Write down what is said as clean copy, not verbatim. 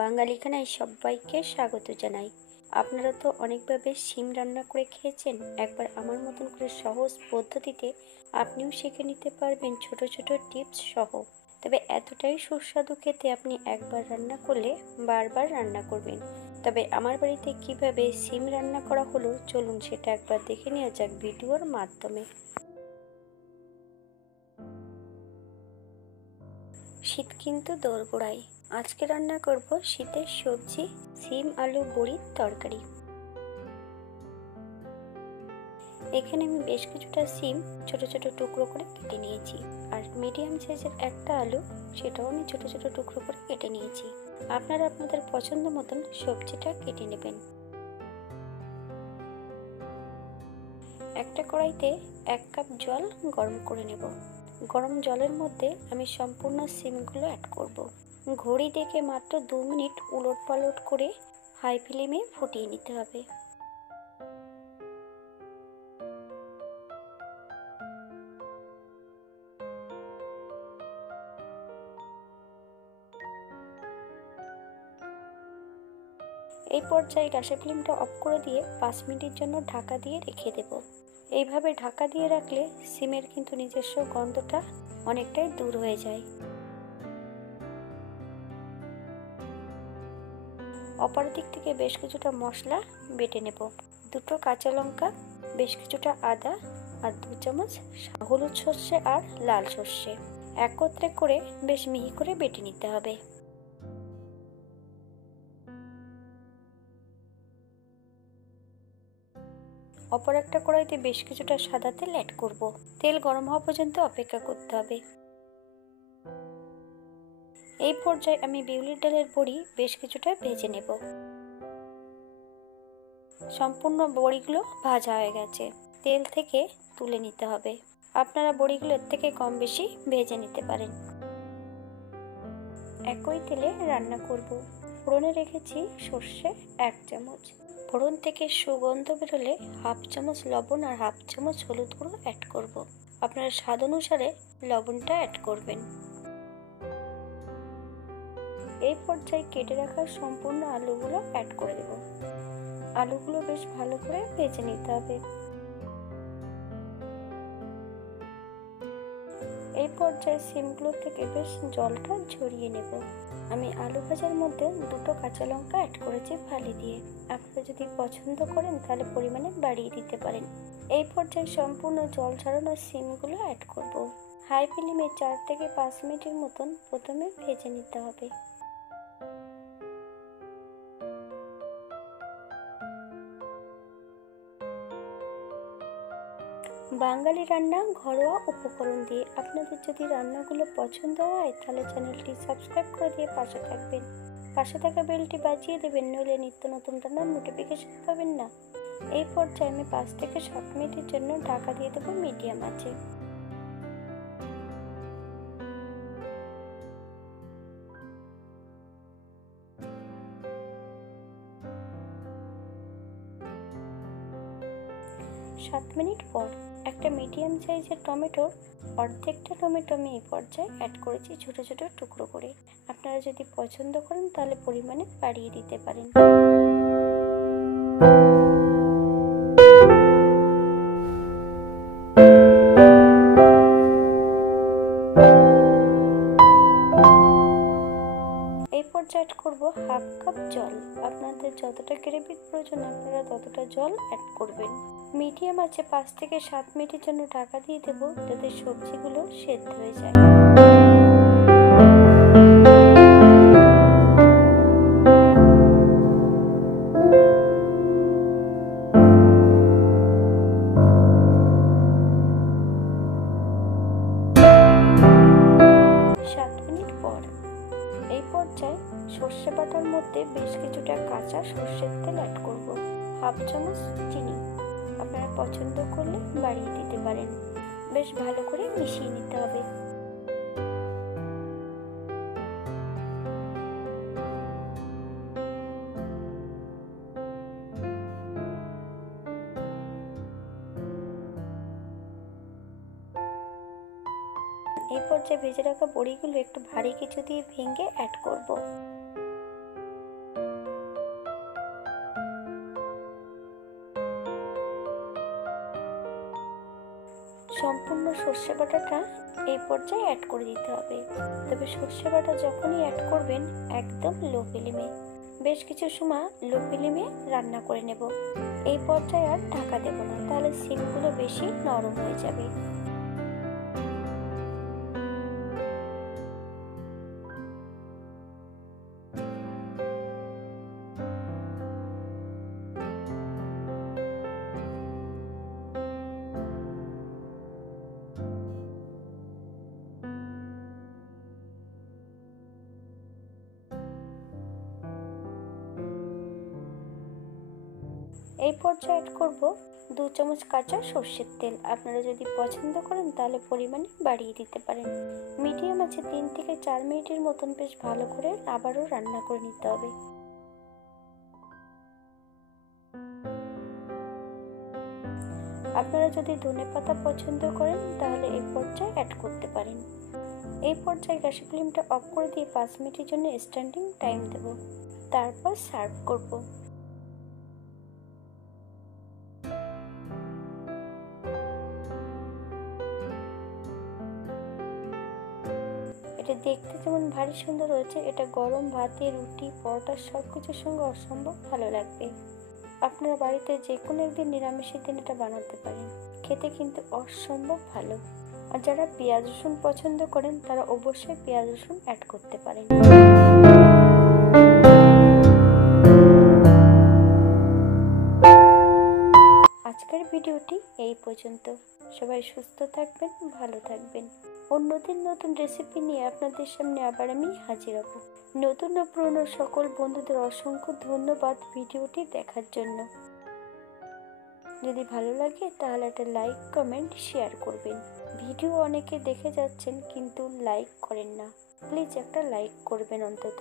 বাঙালি খানায় সবাইকে স্বাগত জানাই। আপনারা তো অনেকভাবে শিম রান্না করে খেয়েছেন। একবার আমার মতন করে সহজ পদ্ধতিতে আপনিও শিখে নিতে পারবেন ছোট ছোট টিপস সহ। তবে এতটাই সুস্বাদু খেতে, আপনি একবার রান্না করলে বারবার রান্না করবেন। তবে আমার বাড়িতে কিভাবে শিম রান্না করা হলো, চলুন সেটা একবার দেখে নেওয়া যাক ভিডিওর মাধ্যমে। শীত কিন্তু দোরগোড়ায়। আজকে রান্না করব শীতের সবজি শিম আলু বড়ির তরকারি। এখানে আমি বেশ কিছুটা শিম ছোট ছোট টুকরো করে কেটে নিয়েছি, আর মিডিয়াম সাইজের একটা আলু, সেটাও আমি ছোট ছোট টুকরো করে কেটে নিয়েছি। আপনারা আপনাদের পছন্দ মতন সবজিটা কেটে নেবেন। একটা কড়াইতে 1 কাপ জল গরম করে নেব। গরম জলের মধ্যে আমি সম্পূর্ণ শিমগুলো অ্যাড করব। ঘড়ি দেখে মাত্র 2 মিনিট উলট পালট করে হাই ফ্লেমে ফুটিয়ে নিতে হবে। এই পর্যায়ে গ্যাসের ফ্লেমটা অফ করে দিয়ে 5 মিনিটের জন্য ঢাকা দিয়ে রেখে দেব। এইভাবে ঢাকা দিয়ে রাখলে শিমের কিন্তু নিজস্ব গন্ধটা অনেকটাই দূর হয়ে যায়। অপর দিক থেকে বেশ কিছুটা মশলা বেটে নেব। 2টো কাঁচা লঙ্কা, বেশ কিছুটা আদা, আর 2 চামচ হলুদ সর্ষে আর লাল সর্ষে একত্রে করে বেশ মিহি করে বেটে নিতে হবে। অপর একটা কড়াইতে বেশ কিছুটা সাদা তেল অ্যাড করব। তেল গরম হওয়া পর্যন্ত অপেক্ষা করতে হবে। এই পর্যায়ে আমি বিউলির ডালের বড়ি বেশ কিছুটা ভেজে নেব। সম্পূর্ণ বড়িগুলো ভাজা হয়ে গেছে, তেল থেকে তুলে নিতে হবে। আপনারা বড়িগুলো এর থেকে কম বেশি ভেজে নিতে পারেন। একই তেলে রান্না করব। ফোড়নে রেখেছি সর্ষে 1 চামচ। ফোড়ন থেকে সুগন্ধ বেরোলে 1/2 চামচ লবণ আর 1/2 চামচ হলুদ গুঁড়ো অ্যাড করব। আপনারা স্বাদ অনুসারে লবণটা অ্যাড করবেন। এই পর্যায়ে কেটে রাখা সম্পূর্ণ আলুগুলো অ্যাড করে দেব। আলুগুলো বেশ ভালো করে ভেজে নিতে হবে। এই পর্যায়ে শিমগুলো থেকে বেশ জলটা ঝরিয়ে নেব। আমি আলু ভাজার মধ্যে 2টো কাঁচা লঙ্কা অ্যাড করেছি ফালি দিয়ে। আপনারা যদি পছন্দ করেন তাহলে পরিমাণে বাড়িয়ে দিতে পারেন। এই পর্যায়ে সম্পূর্ণ জল ছাড়ানো শিমগুলো অ্যাড করব। হাই ফ্লেমে 4 থেকে 5 মিনিটের মতন প্রথমে ভেজে নিতে হবে। বাঙালি রান্না ঘরোয়া উপকরণ দিয়ে। আপনাদের যদি রান্নাগুলো পছন্দ হয় তাহলে চ্যানেলটি সাবস্ক্রাইব করে দিয়ে পাশে থাকবেন। পাশে থাকা বেলটি বাজিয়ে দেবেন, নইলে নিত্য নতুন রান্নার নোটিফিকেশন পাবেন না। এই পর্যায়ে আমি 5 থেকে 7 মিনিটের জন্য ঢাকা দিয়ে দেবো মিডিয়াম আঁচে। সাত মিনিট পর একটা মিডিয়াম সাইজের টমেটোর অর্ধেকটা টমেটো আমি এই পর্যায়ে অ্যাড করেছি ছোট ছোট টুকরো করে। আপনারা যদি পছন্দ করেন তাহলে পরিমাণে বাড়িয়ে দিতে পারেন। এই পর্যায়ে অ্যাড করব 1/2 কাপ জল। আপনাদের যতটা গ্রেভির প্রয়োজন আপনারা ততটা জল অ্যাড করবেন। মিডিয়াম আছে 5 থেকে 7 মিনিটের জন্য ঢাকা দিয়ে দেবো, যাতে সবজিগুলো সেদ্ধ হয়ে যায়। এই পর্যায়ে সর্ষে বাটার মধ্যে বেশ কিছুটা কাঁচা সর্ষের তেল অ্যাড করব। 1/2 চামচ চিনি, আপনারা পছন্দ করলে বাড়িয়ে দিতে পারেন। বেশ ভালো করে মিশিয়ে নিতে হবে। এই পর্যায়ে ভেজে রাখা বড়িগুলো একটু ভারী কিছু দিয়ে ভেঙে অ্যাড করব। সম্পূর্ণ সর্ষে বাটাটা এই পর্যায়ে অ্যাড করে দিতে হবে। তবে সর্ষে বাটা যখনই অ্যাড করবেন একদম লো ফ্লেমে, বেশ কিছু সময় লো ফ্লেমে রান্না করে নেব। এই পর্যায়ে আর ঢাকা দেব না, তাহলে সিমগুলো বেশি নরম হয়ে যাবে। এই পর্যায়ে অ্যাড করব 2 চামচ কাঁচা সর্ষের তেল। আপনারা যদি পছন্দ করেন তাহলে পরিমাণে বাড়িয়ে দিতে পারেন। মিডিয়াম আছে 3 থেকে 4 মিনিটের মতন বেশ ভালো করে আবারও রান্না করে নিতে হবে। আপনারা যদি ধনেপাতা পছন্দ করেন তাহলে এই পর্যায়ে অ্যাড করতে পারেন। এই পর্যায়ে গ্যাসের ফ্লেমটা অফ করে দিয়ে 5 মিনিটের জন্য স্ট্যান্ডিং টাইম দেব, তারপর সার্ভ করব। এটা দেখতে যেমন ভারী সুন্দর হয়েছে, এটা গরম ভাতে, রুটি, পরোটা সব কিছুর সঙ্গে অসম্ভব ভালো লাগবে। আপনারা বাড়িতে যে কোনো একদিন নিরামিষের দিন এটা বানাতে পারেন, খেতে কিন্তু অসম্ভব ভালো। আর যারা পেঁয়াজ রসুন পছন্দ করেন তারা অবশ্যই পেঁয়াজ রসুন অ্যাড করতে পারেন। আজকের ভিডিওটি এই পর্যন্ত। সবাই সুস্থ থাকবেন, ভালো থাকবেন। অন্যদিন নতুন রেসিপি নিয়ে আপনাদের সামনে আবার আমি হাজির হব। নতুন ও পুরনো সকল বন্ধুদের অসংখ্য ধন্যবাদ ভিডিওটি দেখার জন্য। যদি ভালো লাগে তাহলে একটা লাইক, কমেন্ট, শেয়ার করবেন। ভিডিও অনেকে দেখে যাচ্ছেন কিন্তু লাইক করেন না, প্লিজ একটা লাইক করবেন অন্তত।